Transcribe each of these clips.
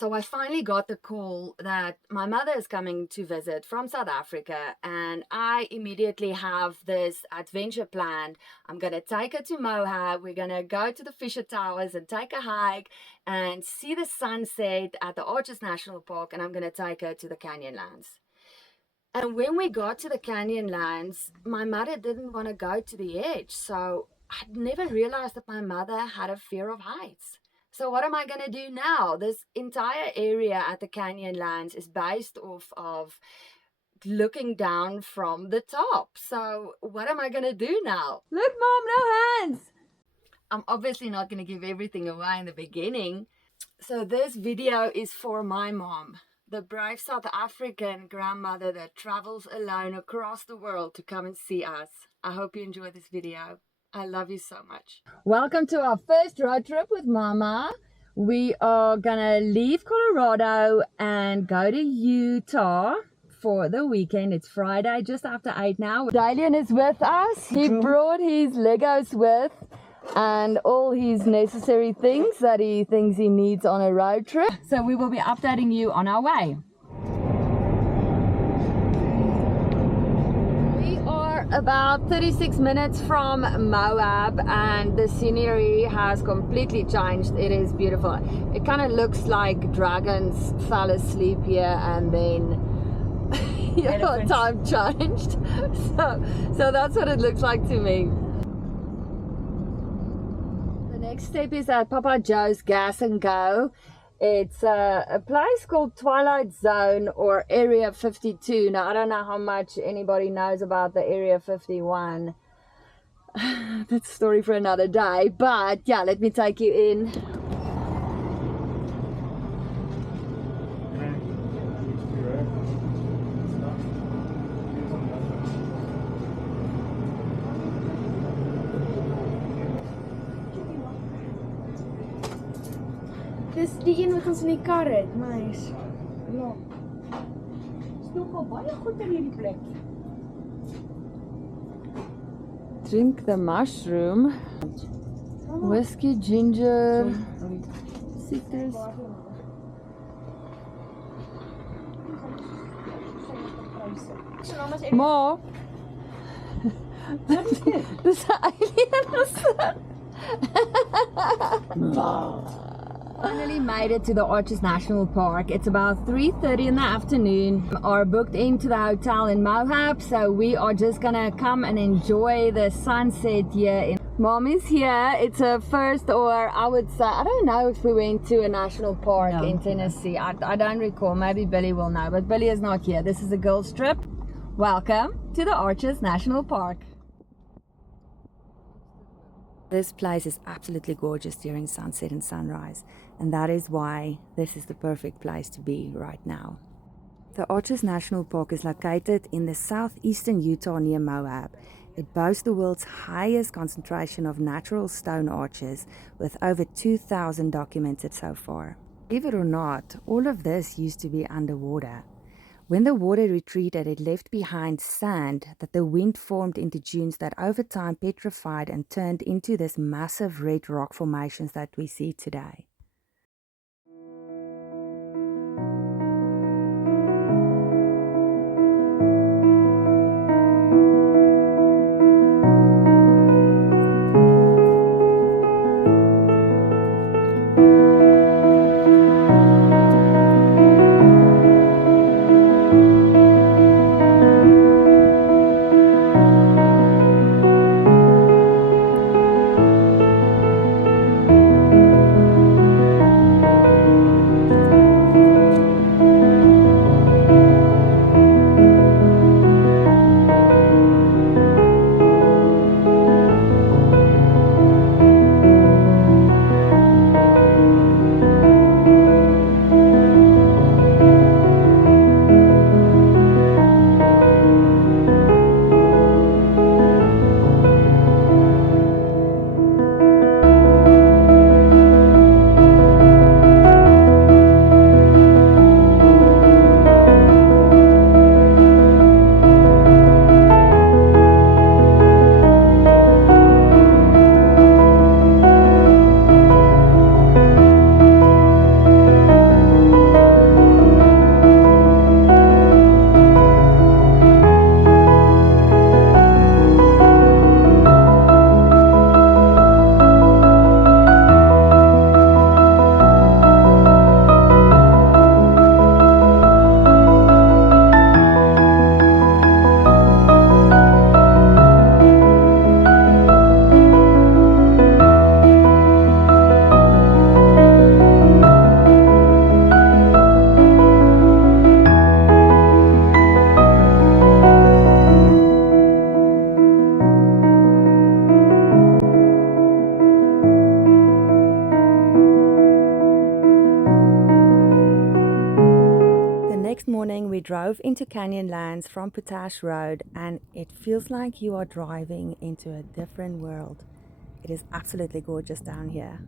So I finally got the call that my mother is coming to visit from South Africa, and I immediately have this adventure planned. I'm going to take her to Moab. We're going to go to the Fisher Towers and take a hike and see the sunset at the Arches National Park, and I'm going to take her to the Canyonlands. And when we got to the Canyonlands, my mother didn't want to go to the edge, so I'd never realized that my mother had a fear of heights. So what am I going to do now? This entire area at the Canyonlands is based off of looking down from the top. So what am I going to do now? Look, Mom, no hands. I'm obviously not going to give everything away in the beginning. So this video is for my mom, the brave South African grandmother that travels alone across the world to come and see us. I hope you enjoy this video. I love you so much. Welcome to our first road trip with Mama. We are gonna leave Colorado and go to Utah for the weekend. It's Friday, just after 8 now. Dalian is with us. He brought his Legos with and all his necessary things that he thinks he needs on a road trip. So we will be updating you on our way. About 36 minutes from Moab, and the scenery has completely changed. It is beautiful. It kind of looks like dragons fell asleep here and then time changed. So that's what it looks like to me. The next step is at Papa Joe's Gas and Go. It's a place called Twilight Zone or Area 52. Now, I don't know how much anybody knows about the Area 51. That's a story for another day. But yeah, let me take you in. Dis die een wat ons in die kar het, meis. Ja. Dis nogal baie goed in hierdie plek. Drink the mushroom. Whiskey, ginger, citrus. More. Dis 'n alien. Finally made it to the Arches National Park. It's about 3:30 in the afternoon. We are booked into the hotel in Moab, so we are just gonna come and enjoy the sunset here. Mommy's here. It's her first, or I would say, I don't know if we went to a national park in Tennessee. I don't recall. Maybe Billy will know, but Billy is not here. This is a girls' trip. Welcome to the Arches National Park. This place is absolutely gorgeous during sunset and sunrise, and that is why this is the perfect place to be right now. The Arches National Park is located in the southeastern Utah near Moab. It boasts the world's highest concentration of natural stone arches, with over 2,000 documented so far. Believe it or not, all of this used to be underwater. When the water retreated, it left behind sand that the wind formed into dunes that over time petrified and turned into this massive red rock formations that we see today. next morning, we drove into Canyonlands from Potash Road, and it feels like you are driving into a different world. It is absolutely gorgeous down here.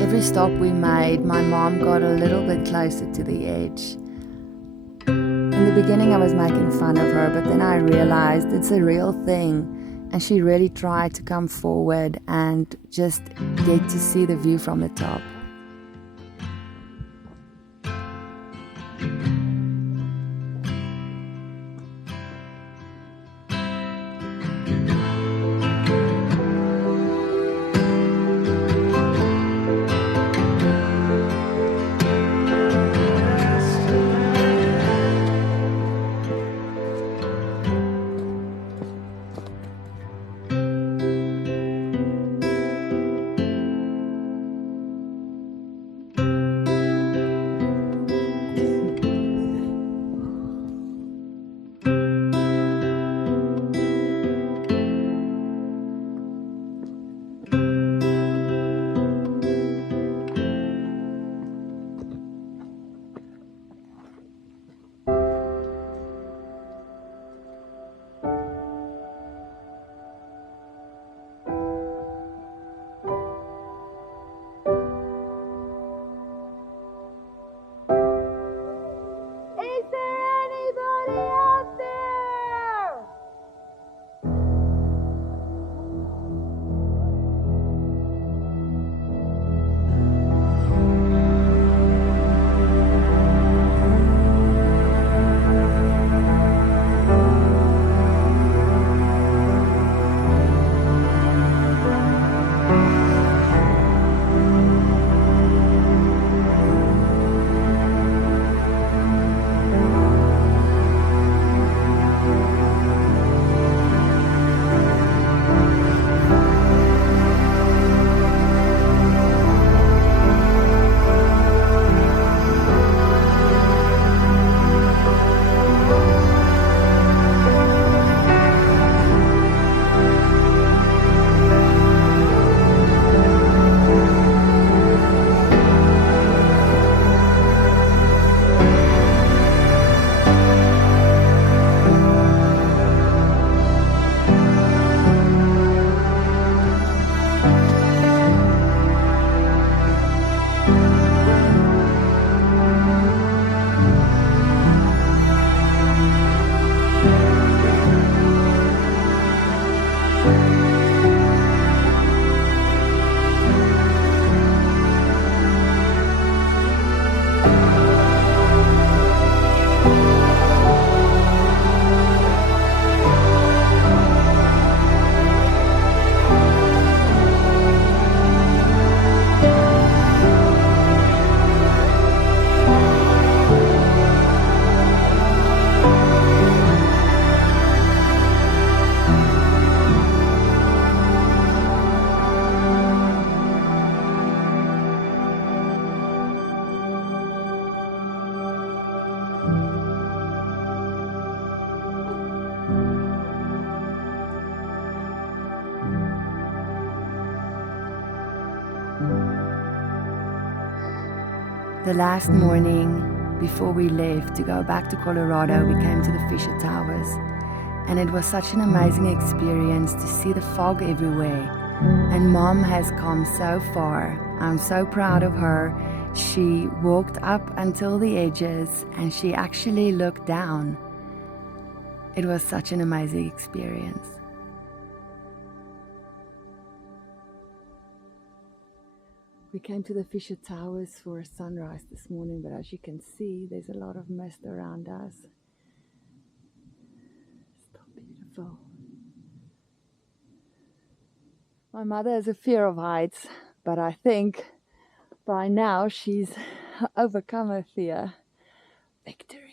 Every stop we made, my mom got a little bit closer to the edge. In the beginning, I was making fun of her, but then I realized it's a real thing, and she really tried to come forward and just get to see the view from the top. The last morning before we left to go back to Colorado, we came to the Fisher Towers, and it was such an amazing experience to see the fog everywhere. And Mom has come so far. I'm so proud of her. She walked up until the edges and she actually looked down. It was such an amazing experience. We came to the Fisher Towers for a sunrise this morning, but as you can see, there's a lot of mist around us. It's still beautiful. My mother has a fear of heights, but I think by now she's overcome her fear. Victory.